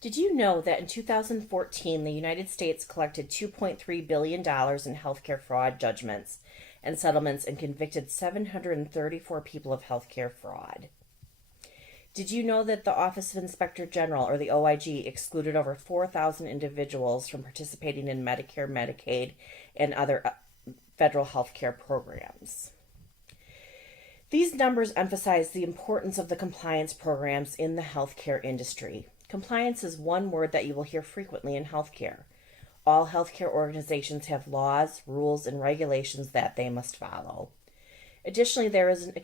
Did you know that in 2014, the United States collected $2.3 billion in healthcare fraud judgments and settlements and convicted 734 people of healthcare fraud? Did you know that the Office of Inspector General, or the OIG, excluded over 4,000 individuals from participating in Medicare, Medicaid, and other federal healthcare programs? These numbers emphasize the importance of the compliance programs in the healthcare industry. Compliance is one word that you will hear frequently in healthcare. All healthcare organizations have laws, rules, and regulations that they must follow. Additionally, there is an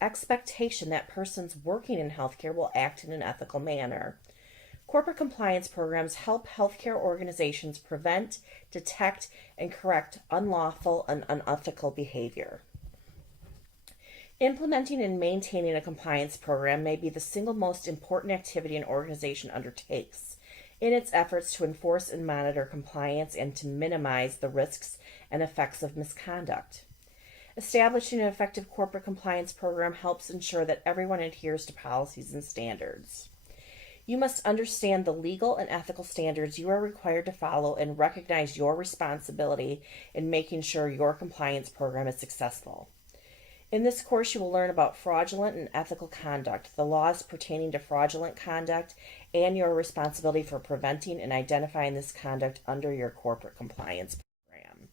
expectation that persons working in healthcare will act in an ethical manner. Corporate compliance programs help healthcare organizations prevent, detect, and correct unlawful and unethical behavior. Implementing and maintaining a compliance program may be the single most important activity an organization undertakes in its efforts to enforce and monitor compliance and to minimize the risks and effects of misconduct. Establishing an effective corporate compliance program helps ensure that everyone adheres to policies and standards. You must understand the legal and ethical standards you are required to follow and recognize your responsibility in making sure your compliance program is successful. In this course, you will learn about fraudulent and ethical conduct, the laws pertaining to fraudulent conduct, and your responsibility for preventing and identifying this conduct under your corporate compliance program.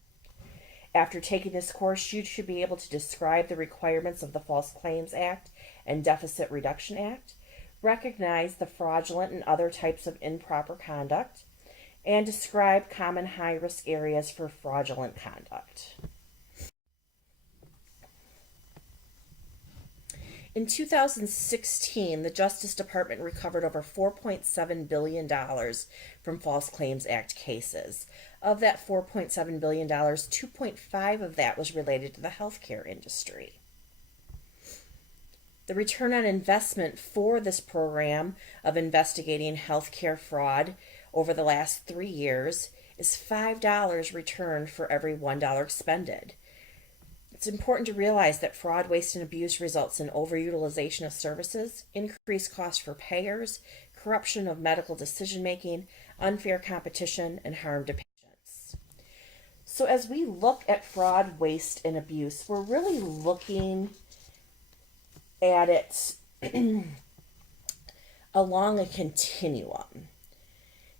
After taking this course, you should be able to describe the requirements of the False Claims Act and Deficit Reduction Act, recognize the fraudulent and other types of improper conduct, and describe common high-risk areas for fraudulent conduct. In 2016, the Justice Department recovered over $4.7 billion from False Claims Act cases. Of that $4.7 billion, 2.5 of that was related to the healthcare industry. The return on investment for this program of investigating healthcare fraud over the last 3 years is $5 returned for every $1 expended. It's important to realize that fraud, waste, and abuse results in overutilization of services, increased costs for payers, corruption of medical decision-making, unfair competition, and harm to patients. So as we look at fraud, waste, and abuse, we're really looking at it along a continuum.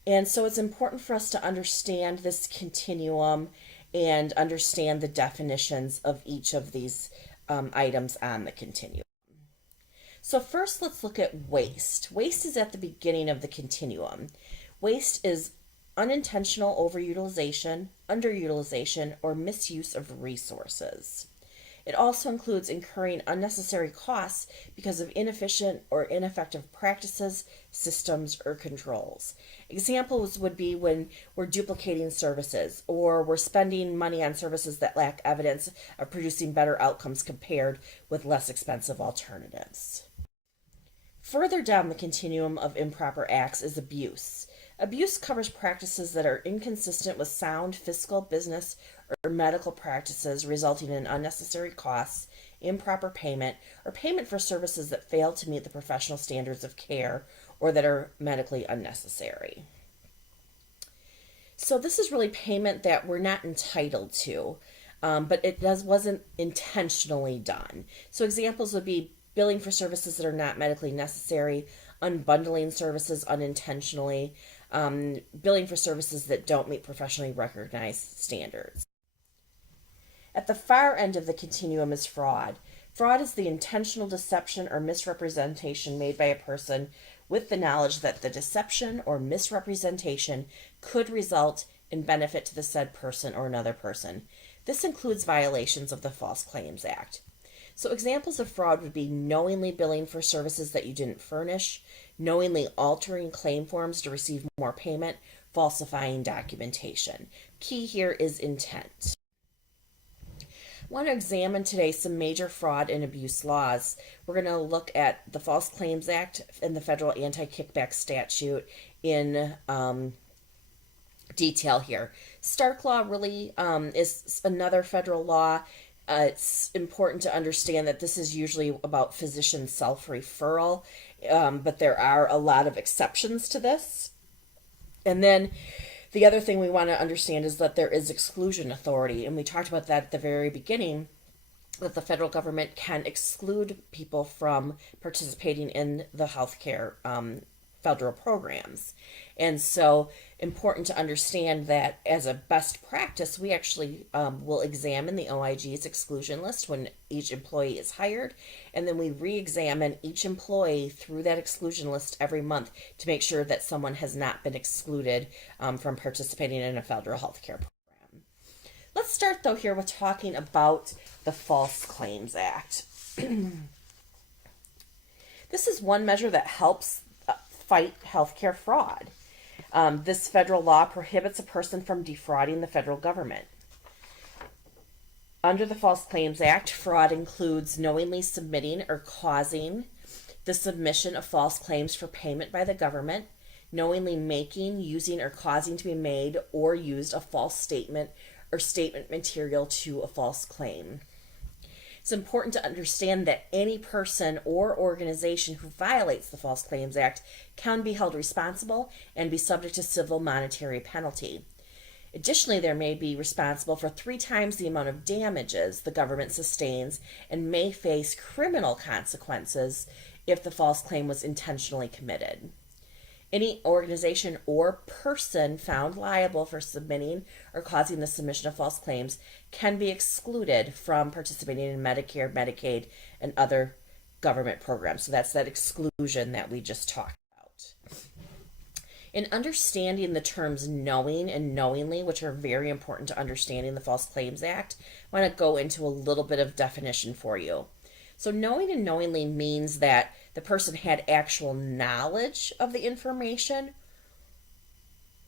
And so it's important for us to understand this continuum and understand the definitions of each of these items on the continuum. So first, let's look at waste. Waste is at the beginning of the continuum. Waste is unintentional overutilization, underutilization, or misuse of resources. It also includes incurring unnecessary costs because of inefficient or ineffective practices, systems, or controls. Examples would be when we're duplicating services or we're spending money on services that lack evidence of producing better outcomes compared with less expensive alternatives. Further down the continuum of improper acts is abuse. Abuse covers practices that are inconsistent with sound fiscal, business, or medical practices, resulting in unnecessary costs, improper payment, or payment for services that fail to meet the professional standards of care or that are medically unnecessary. So this is really payment that we're not entitled to, but it wasn't intentionally done. So examples would be billing for services that are not medically necessary, unbundling services unintentionally, billing for services that don't meet professionally recognized standards. At the far end of the continuum is fraud. Fraud is the intentional deception or misrepresentation made by a person with the knowledge that the deception or misrepresentation could result in benefit to the said person or another person. This includes violations of the False Claims Act. So examples of fraud would be knowingly billing for services that you didn't furnish, knowingly altering claim forms to receive more payment, falsifying documentation. Key here is intent. I want to examine today some major fraud and abuse laws. We're going to look at the False Claims Act and the Federal Anti-Kickback Statute in detail here. Stark Law really is another federal law. It's important to understand that this is usually about physician self-referral, but there are a lot of exceptions to this. And then the other thing we want to understand is that there is exclusion authority. And we talked about that at the very beginning, that the federal government can exclude people from participating in the healthcare federal programs. And so, important to understand that as a best practice, we actually will examine the OIG's exclusion list when each employee is hired, and then we re-examine each employee through that exclusion list every month to make sure that someone has not been excluded from participating in a federal healthcare program. Let's start though here with talking about the False Claims Act. This is one measure that helps fight healthcare fraud. This federal law prohibits a person from defrauding the federal government. Under the False Claims Act, fraud includes knowingly submitting or causing the submission of false claims for payment by the government, knowingly making, using, or causing to be made or used a false statement or statement material to a false claim. It's important to understand that any person or organization who violates the False Claims Act can be held responsible and be subject to civil monetary penalty. Additionally, they may be responsible for 3 times the amount of damages the government sustains and may face criminal consequences if the false claim was intentionally committed. Any organization or person found liable for submitting or causing the submission of false claims can be excluded from participating in Medicare, Medicaid, and other government programs. So that's that exclusion that we just talked about. In understanding the terms knowing and knowingly, which are very important to understanding the False Claims Act, I want to go into a little bit of definition for you. So knowing and knowingly means that the person had actual knowledge of the information,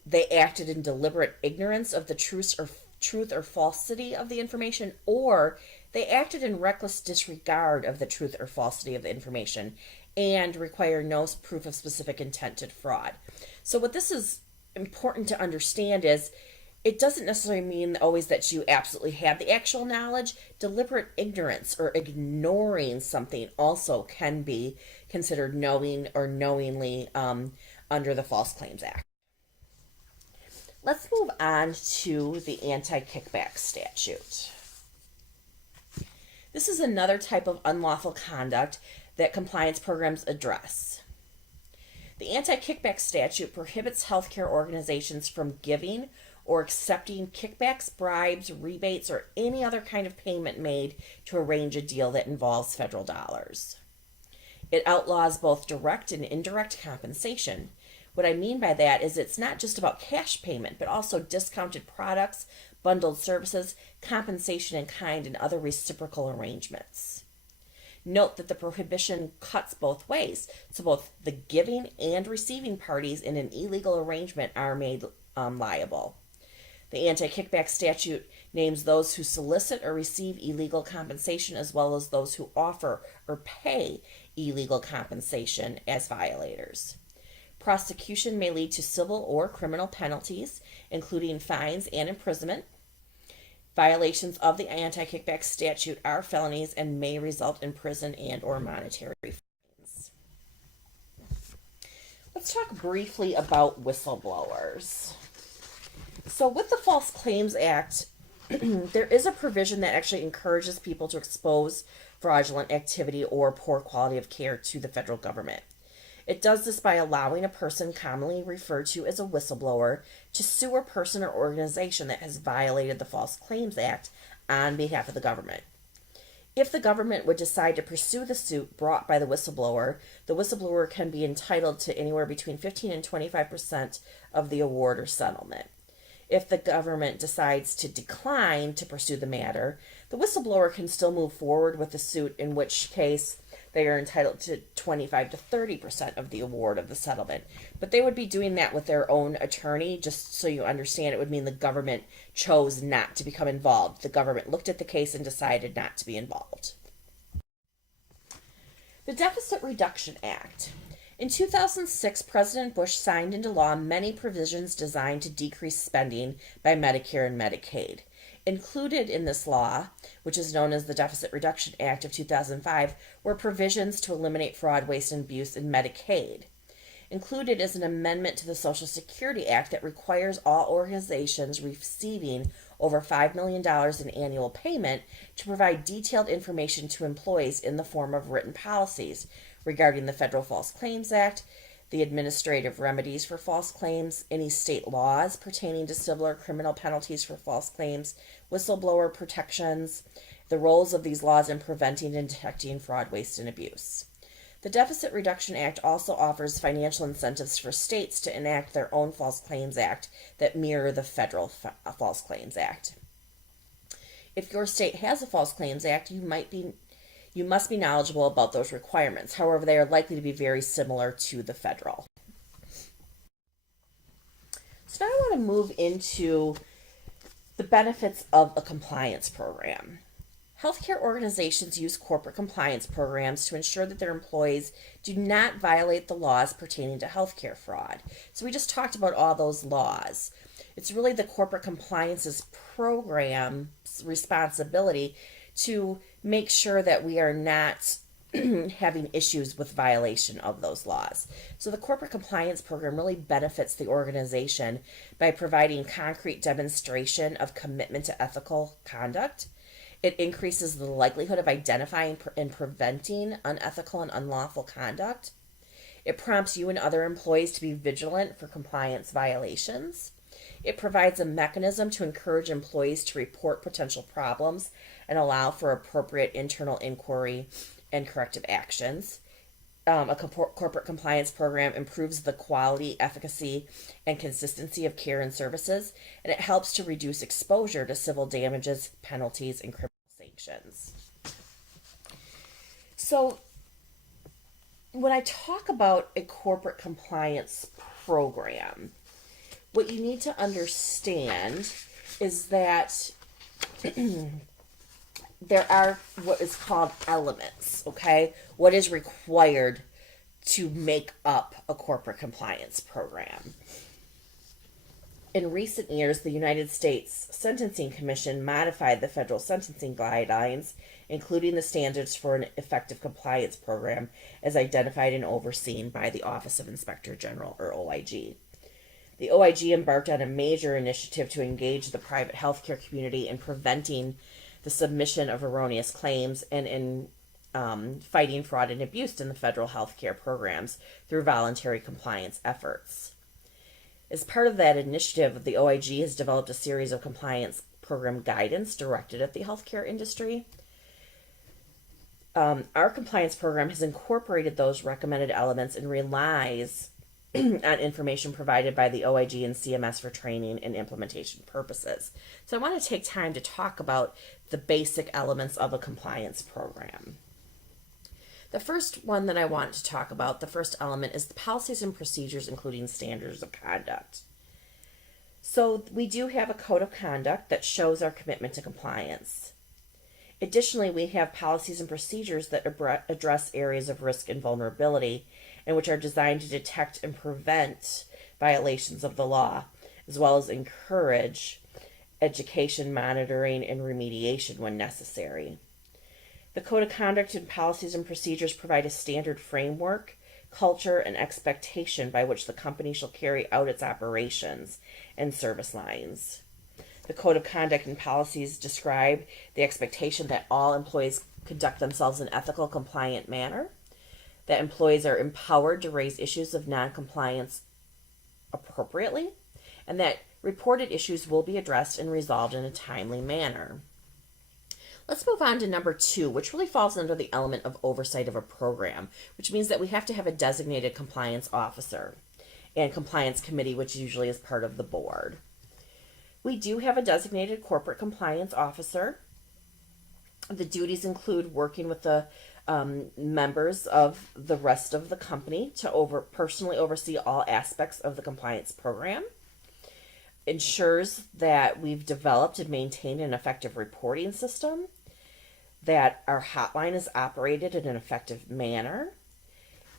they acted in deliberate ignorance of the truth or falsity of the information, or they acted in reckless disregard of the truth or falsity of the information and require no proof of specific intent to defraud. So what this is important to understand is it doesn't necessarily mean always that you absolutely had the actual knowledge. Deliberate ignorance or ignoring something also can be considered knowing or knowingly under the False Claims Act. Let's move on to the anti-kickback statute. This is another type of unlawful conduct that compliance programs address. The anti-kickback statute prohibits healthcare organizations from giving or accepting kickbacks, bribes, rebates, or any other kind of payment made to arrange a deal that involves federal dollars. It outlaws both direct and indirect compensation. What I mean by that is it's not just about cash payment, but also discounted products, bundled services, compensation in kind, and other reciprocal arrangements. Note that the prohibition cuts both ways, so both the giving and receiving parties in an illegal arrangement are made liable. The anti-kickback statute names those who solicit or receive illegal compensation as well as those who offer or pay illegal compensation as violators. Prosecution may lead to civil or criminal penalties, including fines and imprisonment. Violations of the anti-kickback statute are felonies and may result in prison and or monetary fines. Let's talk briefly about whistleblowers. So with the False Claims Act, there is a provision that actually encourages people to expose fraudulent activity or poor quality of care to the federal government. It does this by allowing a person commonly referred to as a whistleblower to sue a person or organization that has violated the False Claims Act on behalf of the government. If the government would decide to pursue the suit brought by the whistleblower can be entitled to anywhere between 15 and 25% of the award or settlement. If the government decides to decline to pursue the matter, the whistleblower can still move forward with the suit, in which case they are entitled to 25 to 30% of the award of the settlement. But they would be doing that with their own attorney. Just so you understand, it would mean the government chose not to become involved. The government looked at the case and decided not to be involved. The Deficit Reduction Act. In 2006, President Bush signed into law many provisions designed to decrease spending by Medicare and Medicaid. Included in this law, which is known as the Deficit Reduction Act of 2005, were provisions to eliminate fraud, waste, and abuse in Medicaid. Included is an amendment to the Social Security Act that requires all organizations receiving over $5 million in annual payment to provide detailed information to employees in the form of written policies regarding the Federal False Claims Act, the administrative remedies for false claims, any state laws pertaining to civil or criminal penalties for false claims, whistleblower protections, the roles of these laws in preventing and detecting fraud, waste, and abuse. The Deficit Reduction Act also offers financial incentives for states to enact their own False Claims Act that mirror the federal False Claims Act. If your state has a False Claims Act, you must be knowledgeable about those requirements. However, they are likely to be very similar to the federal. So now I want to move into the benefits of a compliance program. Healthcare organizations use corporate compliance programs to ensure that their employees do not violate the laws pertaining to healthcare fraud. So we just talked about all those laws. It's really the corporate compliance's program's responsibility to make sure that we are not having issues with violation of those laws. So the corporate compliance program really benefits the organization by providing concrete demonstration of commitment to ethical conduct. It increases the likelihood of identifying and preventing unethical and unlawful conduct. It prompts you and other employees to be vigilant for compliance violations. It provides a mechanism to encourage employees to report potential problems and allow for appropriate internal inquiry and corrective actions. A corporate compliance program improves the quality, efficacy, and consistency of care and services, and it helps to reduce exposure to civil damages, penalties, and criminal sanctions. So, when I talk about a corporate compliance program, what you need to understand is that there are what is called elements, okay? What is required to make up a corporate compliance program. In recent years, the United States Sentencing Commission modified the federal sentencing guidelines, including the standards for an effective compliance program as identified and overseen by the Office of Inspector General, or OIG. The OIG embarked on a major initiative to engage the private healthcare community in preventing the submission of erroneous claims and in fighting fraud and abuse in the federal healthcare programs through voluntary compliance efforts. As part of that initiative, the OIG has developed a series of compliance program guidance directed at the healthcare industry. Our compliance program has incorporated those recommended elements and relies on information provided by the OIG and CMS for training and implementation purposes. So I want to take time to talk about the basic elements of a compliance program. The first one that I want to talk about, the first element, is the policies and procedures, including standards of conduct. So we do have a code of conduct that shows our commitment to compliance. Additionally, we have policies and procedures that address areas of risk and vulnerability and which are designed to detect and prevent violations of the law, as well as encourage education, monitoring, and remediation when necessary. The Code of Conduct and policies and procedures provide a standard framework, culture, and expectation by which the company shall carry out its operations and service lines. The Code of Conduct and policies describe the expectation that all employees conduct themselves in an ethical, compliant manner, that employees are empowered to raise issues of noncompliance appropriately, and that reported issues will be addressed and resolved in a timely manner. Let's move on to number 2, which really falls under the element of oversight of a program, which means that we have to have a designated compliance officer and compliance committee, which usually is part of the board. We do have a designated corporate compliance officer. The duties include working with the members of the rest of the company to personally oversee all aspects of the compliance program, ensures that we've developed and maintained an effective reporting system, that our hotline is operated in an effective manner.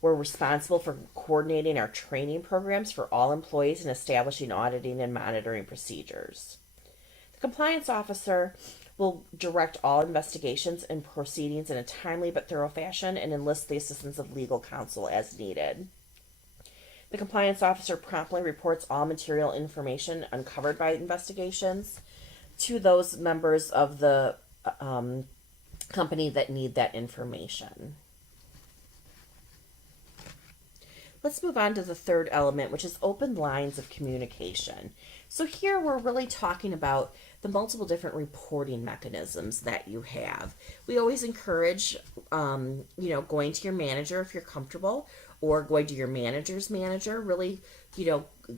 We're responsible for coordinating our training programs for all employees and establishing auditing and monitoring procedures. The compliance officer will direct all investigations and proceedings in a timely but thorough fashion and enlist the assistance of legal counsel as needed. The compliance officer promptly reports all material information uncovered by investigations to those members of the company that need that information. Let's move on to the third element, which is open lines of communication. So here we're really talking about the multiple different reporting mechanisms that you have. We always encourage, going to your manager if you're comfortable, or going to your manager's manager, really,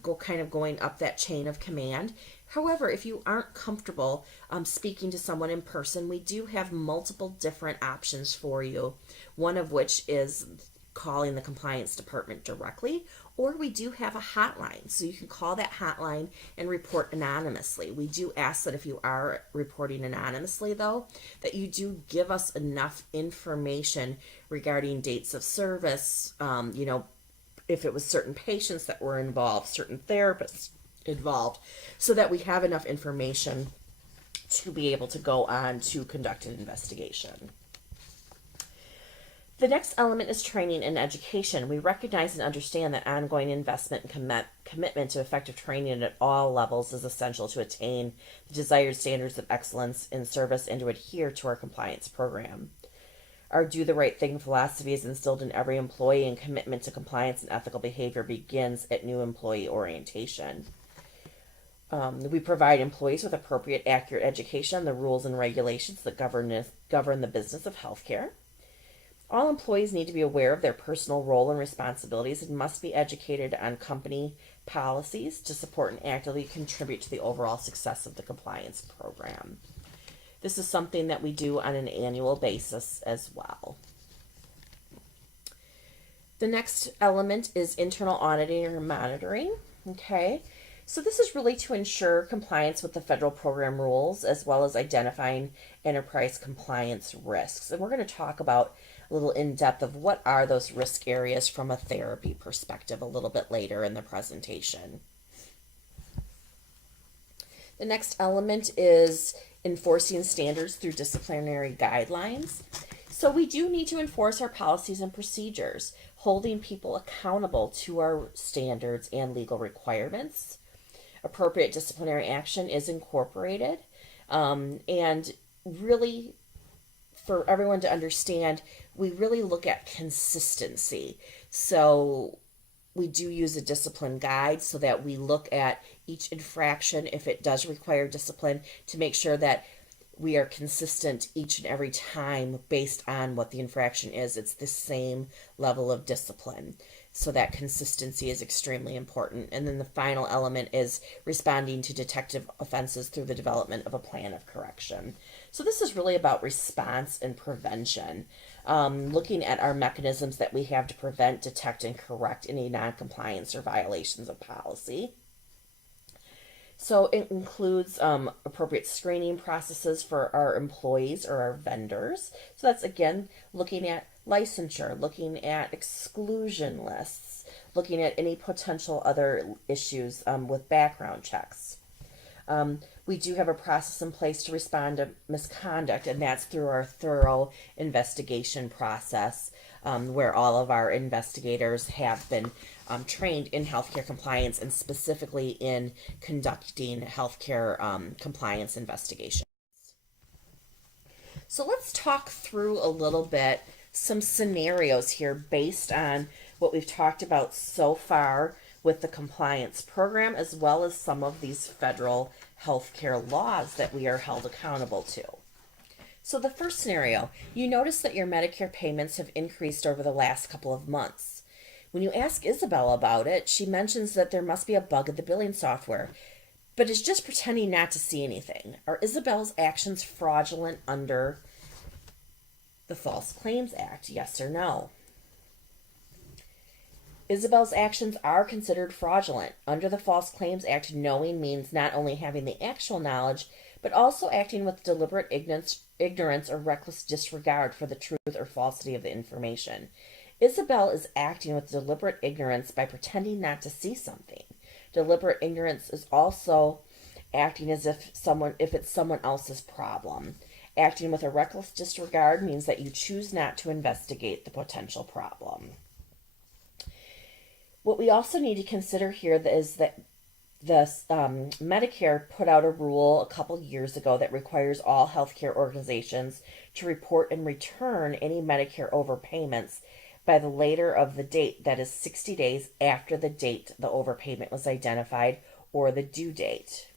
going up that chain of command. However, if you aren't comfortable speaking to someone in person, we do have multiple different options for you, one of which is calling the compliance department directly, or we do have a hotline. So you can call that hotline and report anonymously. We do ask that if you are reporting anonymously, though, that you do give us enough information regarding dates of service, if it was certain patients that were involved, certain therapists involved, so that we have enough information to be able to go on to conduct an investigation. The next element is training and education. We recognize and understand that ongoing investment and commitment to effective training at all levels is essential to attain the desired standards of excellence in service and to adhere to our compliance program. Our do the right thing philosophy is instilled in every employee, and commitment to compliance and ethical behavior begins at new employee orientation. We provide employees with appropriate, accurate education on the rules and regulations that govern the business of healthcare. All employees need to be aware of their personal role and responsibilities and must be educated on company policies to support and actively contribute to the overall success of the compliance program. This is something that we do on an annual basis as well. The next element is internal auditing or monitoring. Okay, so this is really to ensure compliance with the federal program rules as well as identifying enterprise compliance risks. And we're going to talk about a little in depth of what are those risk areas from a therapy perspective a little bit later in the presentation. The next element is enforcing standards through disciplinary guidelines. So we do need to enforce our policies and procedures, holding people accountable to our standards and legal requirements. Appropriate disciplinary action is incorporated, and really, for everyone to understand, we really look at consistency. So we do use a discipline guide so that we look at each infraction, if it does require discipline, to make sure that we are consistent each and every time based on what the infraction is. It's the same level of discipline. So that consistency is extremely important. And then the final element is responding to detective offenses through the development of a plan of correction. So this is really about response and prevention, looking at our mechanisms that we have to prevent, detect, and correct any noncompliance or violations of policy. So it includes appropriate screening processes for our employees or our vendors. So that's, again, looking at licensure, looking at exclusion lists, looking at any potential other issues with background checks. We do have a process in place to respond to misconduct, and that's through our thorough investigation process, where all of our investigators have been trained in healthcare compliance and specifically in conducting healthcare compliance investigations. So let's talk through a little bit some scenarios here based on what we've talked about so far with the compliance program, as well as some of these federal healthcare laws that we are held accountable to. So the first scenario, you notice that your Medicare payments have increased over the last couple of months. When you ask Isabel about it, she mentions that there must be a bug in the billing software, but is just pretending not to see anything. Are Isabel's actions fraudulent under the False Claims Act? Yes or no? Isabel's actions are considered fraudulent. Under the False Claims Act, knowing means not only having the actual knowledge, but also acting with deliberate ignorance or reckless disregard for the truth or falsity of the information. Isabel is acting with deliberate ignorance by pretending not to see something. Deliberate ignorance is also acting as if it's someone else's problem. Acting with a reckless disregard means that you choose not to investigate the potential problem. What we also need to consider here is that the Medicare put out a rule a couple years ago that requires all healthcare organizations to report and return any Medicare overpayments by the later of the date, that is 60 days after the date the overpayment was identified or the due date.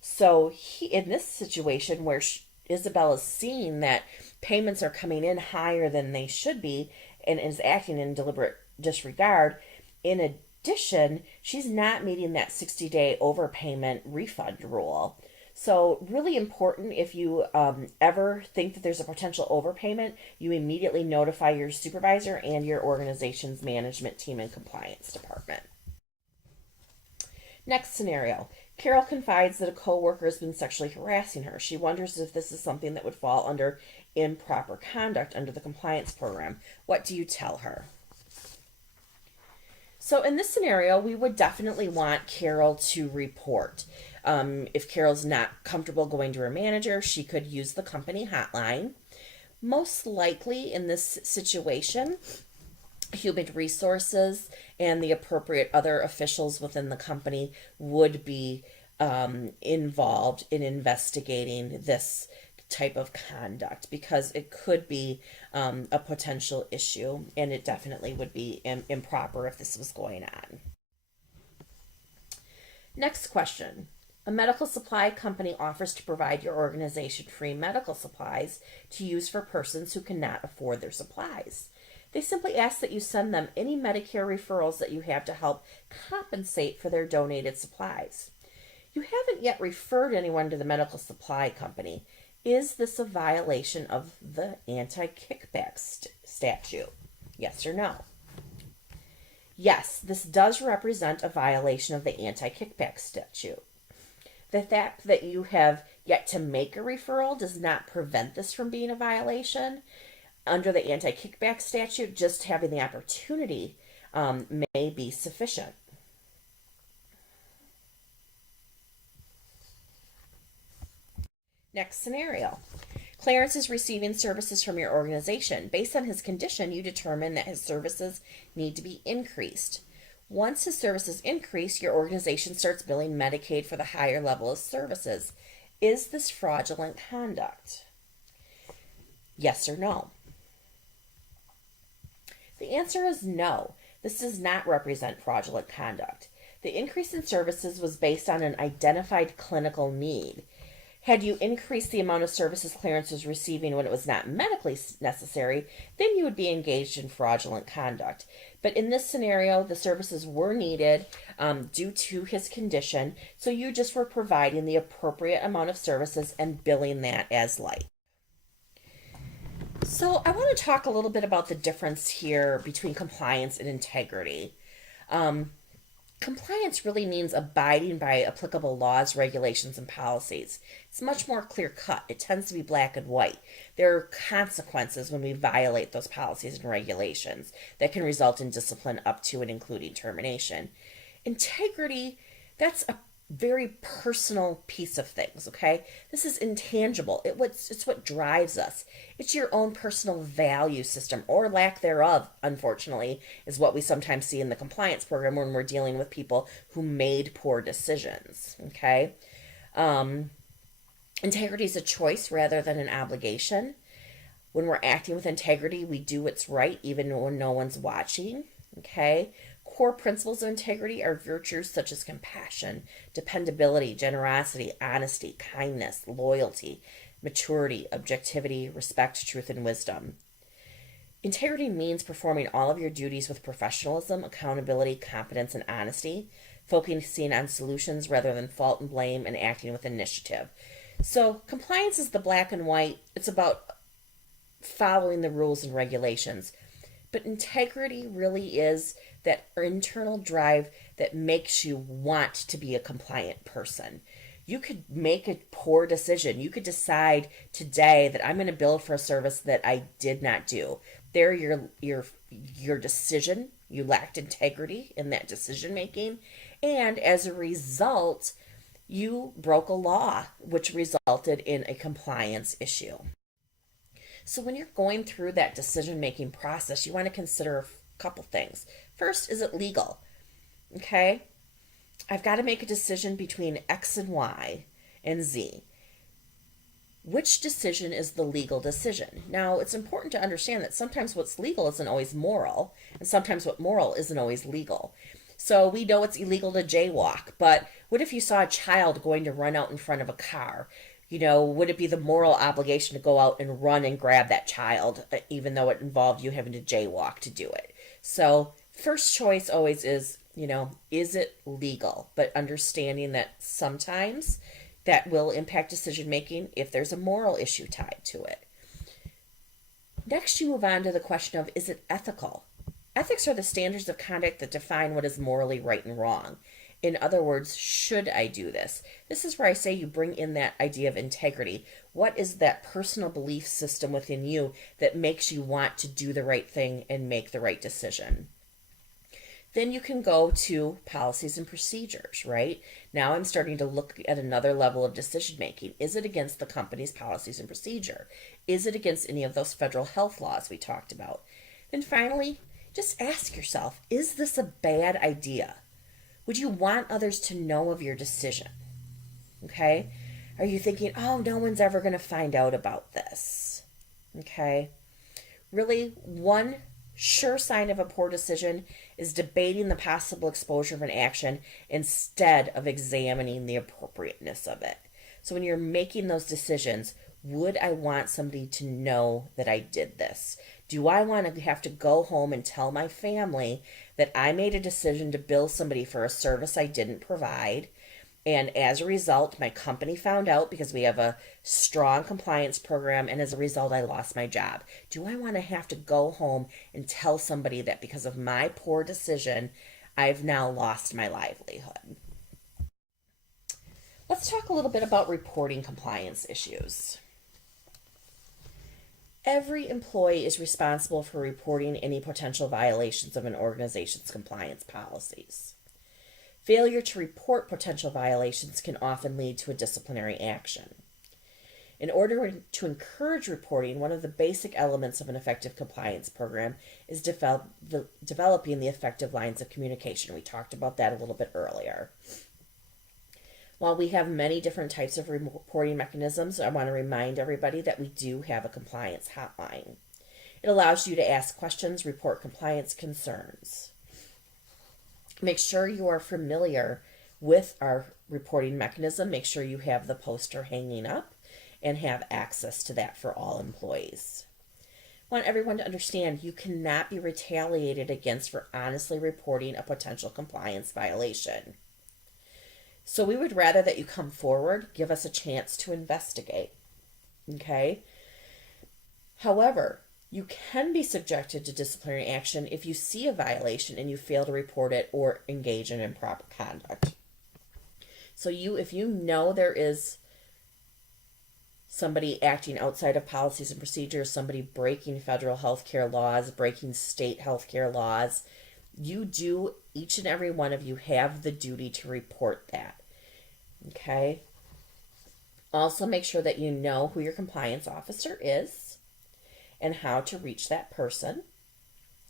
So in this situation where Isabel is seeing that payments are coming in higher than they should be and is acting in deliberate disregard, in addition, she's not meeting that 60-day overpayment refund rule. So really important, if you ever think that there's a potential overpayment, you immediately notify your supervisor and your organization's management team and compliance department. Next scenario. Carol confides that a coworker has been sexually harassing her. She wonders if this is something that would fall under improper conduct under the compliance program. What do you tell her? So in this scenario, we would definitely want Carol to report. If Carol's not comfortable going to her manager, she could use the company hotline. Most likely in this situation, human resources and the appropriate other officials within the company would be involved in investigating this type of conduct, because it could be a potential issue, and it definitely would be improper if this was going on. Next question. A medical supply company offers to provide your organization free medical supplies to use for persons who cannot afford their supplies. They simply ask that you send them any Medicare referrals that you have to help compensate for their donated supplies. You haven't yet referred anyone to the medical supply company. Is this a violation of the anti-kickback statute? Yes or no? Yes, this does represent a violation of the anti-kickback statute. The fact that you have yet to make a referral does not prevent this from being a violation. Under the anti-kickback statute, just having the opportunity may be sufficient. Next scenario. Clarence is receiving services from your organization. Based on his condition, you determine that his services need to be increased. Once his services increase, your organization starts billing Medicaid for the higher level of services. Is this fraudulent conduct? Yes or no? The answer is no. This does not represent fraudulent conduct. The increase in services was based on an identified clinical need. Had you increased the amount of services Clarence was receiving when it was not medically necessary, then you would be engaged in fraudulent conduct. But in this scenario, the services were needed due to his condition, so you just were providing the appropriate amount of services and billing that as light. So I want to talk a little bit about the difference here between compliance and integrity. Compliance really means abiding by applicable laws, regulations, and policies. It's much more clear cut. It tends to be black and white. There are consequences when we violate those policies and regulations that can result in discipline up to and including termination. Integrity, that's a very personal piece of things, okay? This is intangible. It's what drives us. It's your own personal value system, or lack thereof, unfortunately, is what we sometimes see in the compliance program when we're dealing with people who made poor decisions, okay? Integrity is a choice rather than an obligation. When we're acting with integrity, we do what's right even when no one's watching, okay? Core principles of integrity are virtues such as compassion, dependability, generosity, honesty, kindness, loyalty, maturity, objectivity, respect, truth, and wisdom. Integrity means performing all of your duties with professionalism, accountability, competence, and honesty, focusing on solutions rather than fault and blame, and acting with initiative. So compliance is the black and white. It's about following the rules and regulations. But integrity really is that internal drive that makes you want to be a compliant person. You could make a poor decision. You could decide today that I'm going to bill for a service that I did not do. There, your decision, you lacked integrity in that decision making, and as a result, you broke a law, which resulted in a compliance issue. So when you're going through that decision-making process, you want to consider couple things. First, is it legal? Okay, I've got to make a decision between X and Y and Z. Which decision is the legal decision? Now, it's important to understand that sometimes what's legal isn't always moral, and sometimes what moral isn't always legal. So we know it's illegal to jaywalk, but what if you saw a child going to run out in front of a car? Would it be the moral obligation to go out and run and grab that child, even though it involved you having to jaywalk to do it? So, first choice always is it legal? But understanding that sometimes that will impact decision making if there's a moral issue tied to it. Next, you move on to the question of, is it ethical? Ethics are the standards of conduct that define what is morally right and wrong. In other words, should I do this? This is where I say you bring in that idea of integrity. What is that personal belief system within you that makes you want to do the right thing and make the right decision? Then you can go to policies and procedures, right? Now I'm starting to look at another level of decision making. Is it against the company's policies and procedure? Is it against any of those federal health laws we talked about? Then finally, just ask yourself, is this a bad idea? Would you want others to know of your decision? Okay? Are you thinking, oh, no one's ever going to find out about this? Okay? Really, one sure sign of a poor decision is debating the possible exposure of an action instead of examining the appropriateness of it. So when you're making those decisions, would I want somebody to know that I did this? Do I want to have to go home and tell my family that I made a decision to bill somebody for a service I didn't provide? And as a result, my company found out because we have a strong compliance program, and as a result, I lost my job. Do I want to have to go home and tell somebody that because of my poor decision, I've now lost my livelihood? Let's talk a little bit about reporting compliance issues. Every employee is responsible for reporting any potential violations of an organization's compliance policies. Failure to report potential violations can often lead to a disciplinary action. In order to encourage reporting, one of the basic elements of an effective compliance program is developing the effective lines of communication. We talked about that a little bit earlier. While we have many different types of reporting mechanisms, I want to remind everybody that we do have a compliance hotline. It allows you to ask questions, report compliance concerns. Make sure you are familiar with our reporting mechanism. Make sure you have the poster hanging up and have access to that for all employees. I want everyone to understand you cannot be retaliated against for honestly reporting a potential compliance violation. So we would rather that you come forward, give us a chance to investigate. Okay? However, you can be subjected to disciplinary action if you see a violation and you fail to report it or engage in improper conduct. So if you know there is somebody acting outside of policies and procedures, somebody breaking federal healthcare laws, breaking state healthcare laws, each and every one of you have the duty to report that. Okay? Also make sure that you know who your compliance officer is and how to reach that person.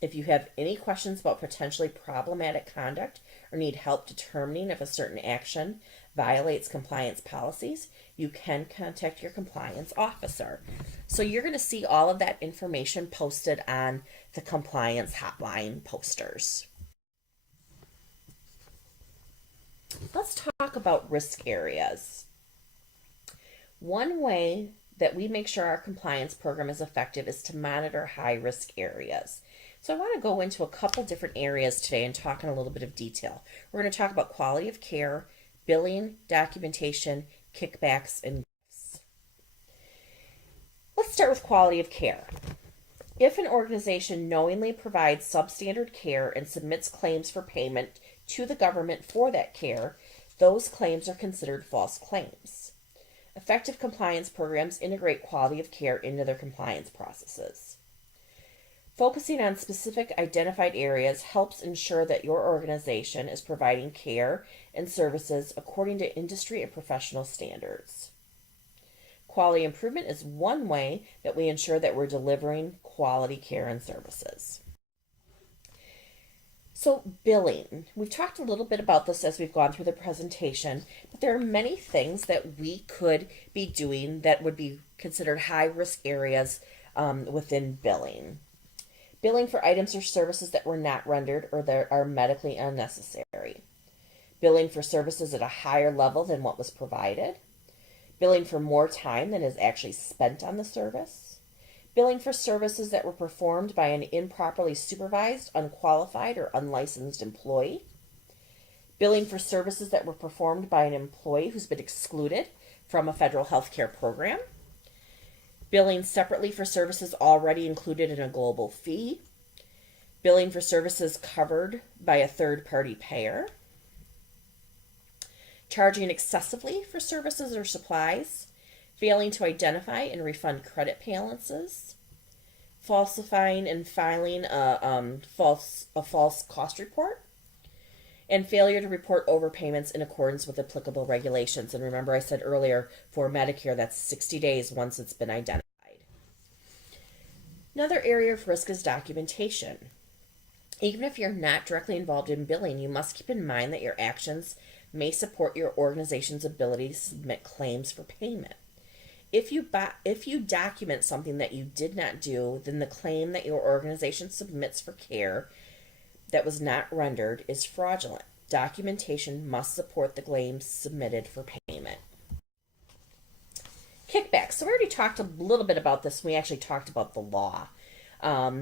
If you have any questions about potentially problematic conduct or need help determining if a certain action violates compliance policies, you can contact your compliance officer. So you're going to see all of that information posted on the compliance hotline posters. Let's talk about risk areas. One way that we make sure our compliance program is effective is to monitor high risk areas. So I want to go into a couple different areas today and talk in a little bit of detail. We're going to talk about quality of care, billing, documentation, kickbacks, and gifts. Let's start with quality of care. If an organization knowingly provides substandard care and submits claims for payment to the government for that care, those claims are considered false claims. Effective compliance programs integrate quality of care into their compliance processes. Focusing on specific identified areas helps ensure that your organization is providing care and services according to industry and professional standards. Quality improvement is one way that we ensure that we're delivering quality care and services. So, billing. We've talked a little bit about this as we've gone through the presentation, but there are many things that we could be doing that would be considered high risk areas within billing. Billing for items or services that were not rendered or that are medically unnecessary. Billing for services at a higher level than what was provided. Billing for more time than is actually spent on the service. Billing for services that were performed by an improperly supervised, unqualified, or unlicensed employee. Billing for services that were performed by an employee who's been excluded from a federal health care program. Billing separately for services already included in a global fee. Billing for services covered by a third-party payer. Charging excessively for services or supplies. Failing to identify and refund credit balances. Falsifying and filing a false cost report. And failure to report overpayments in accordance with applicable regulations. And remember, I said earlier, for Medicare, that's 60 days once it's been identified. Another area of risk is documentation. Even if you're not directly involved in billing, you must keep in mind that your actions may support your organization's ability to submit claims for payment. If you document something that you did not do, then the claim that your organization submits for care that was not rendered is fraudulent. Documentation must support the claims submitted for payment. Kickbacks. So we already talked a little bit about this. We actually talked about the law.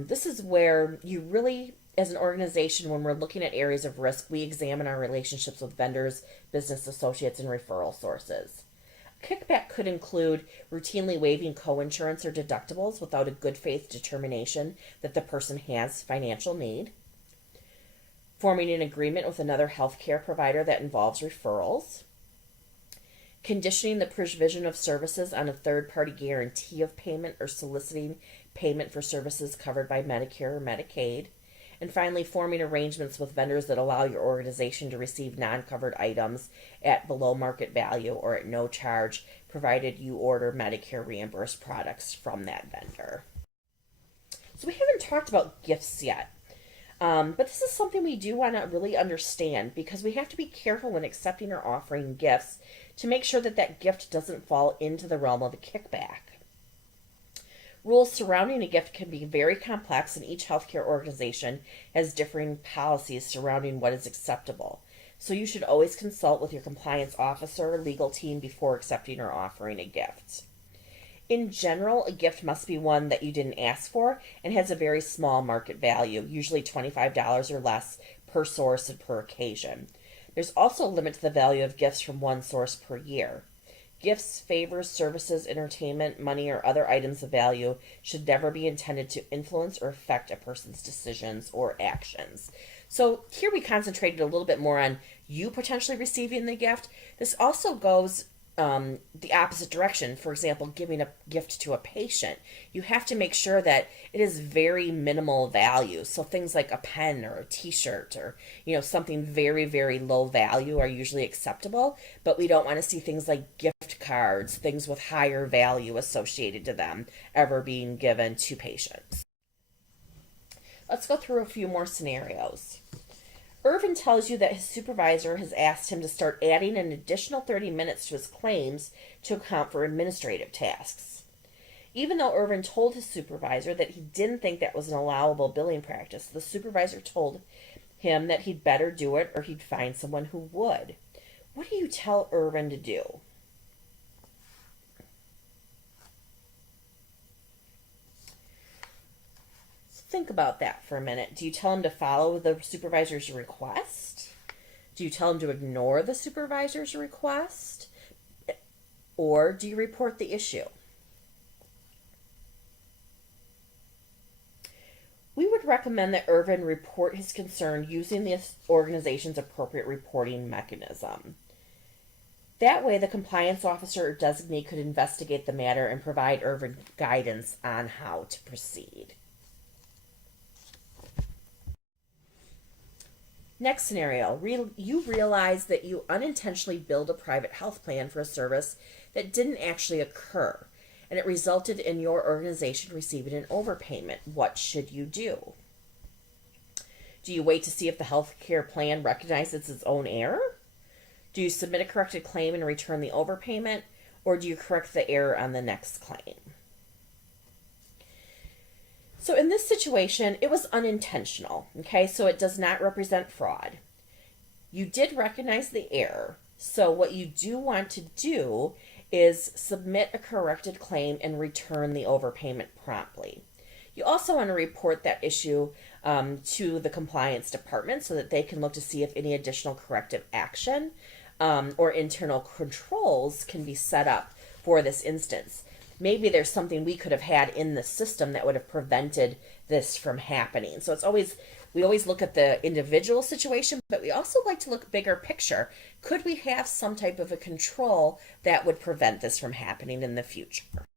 This is where you really, as an organization, when we're looking at areas of risk, we examine our relationships with vendors, business associates, and referral sources. Kickback could include routinely waiving coinsurance or deductibles without a good faith determination that the person has financial need. Forming an agreement with another healthcare provider that involves referrals. Conditioning the provision of services on a third-party guarantee of payment or soliciting payment for services covered by Medicare or Medicaid. And finally, forming arrangements with vendors that allow your organization to receive non-covered items at below market value or at no charge, provided you order Medicare reimbursed products from that vendor. So we haven't talked about gifts yet. But this is something we do want to really understand, because we have to be careful when accepting or offering gifts to make sure that that gift doesn't fall into the realm of a kickback. Rules surrounding a gift can be very complex, and each healthcare organization has differing policies surrounding what is acceptable. So you should always consult with your compliance officer or legal team before accepting or offering a gift. In general, a gift must be one that you didn't ask for and has a very small market value, usually $25 or less per source and per occasion. There's also a limit to the value of gifts from one source per year. Gifts, favors, services, entertainment, money, or other items of value should never be intended to influence or affect a person's decisions or actions. So here we concentrated a little bit more on you potentially receiving the gift. This also goes the opposite direction. For example, giving a gift to a patient, you have to make sure that it is very minimal value. So things like a pen or a t-shirt or something very, very low value are usually acceptable, but we don't want to see things like gift cards, things with higher value associated to them, ever being given to patients. Let's go through a few more scenarios. Irvin tells you that his supervisor has asked him to start adding an additional 30 minutes to his claims to account for administrative tasks. Even though Irvin told his supervisor that he didn't think that was an allowable billing practice, the supervisor told him that he'd better do it or he'd find someone who would. What do you tell Irvin to do? Think about that for a minute. Do you tell him to follow the supervisor's request? Do you tell him to ignore the supervisor's request? Or do you report the issue? We would recommend that Irvin report his concern using the organization's appropriate reporting mechanism. That way, the compliance officer or designee could investigate the matter and provide Irvin guidance on how to proceed. Next scenario, you realize that you unintentionally billed a private health plan for a service that didn't actually occur, and it resulted in your organization receiving an overpayment. What should you do? Do you wait to see if the healthcare plan recognizes its own error? Do you submit a corrected claim and return the overpayment? Or do you correct the error on the next claim? So in this situation, it was unintentional, okay? So it does not represent fraud. You did recognize the error. So what you do want to do is submit a corrected claim and return the overpayment promptly. You also want to report that issue to the compliance department so that they can look to see if any additional corrective action or internal controls can be set up for this instance. Maybe there's something we could have had in the system that would have prevented this from happening. So we always look at the individual situation, but we also like to look bigger picture. Could we have some type of a control that would prevent this from happening in the future?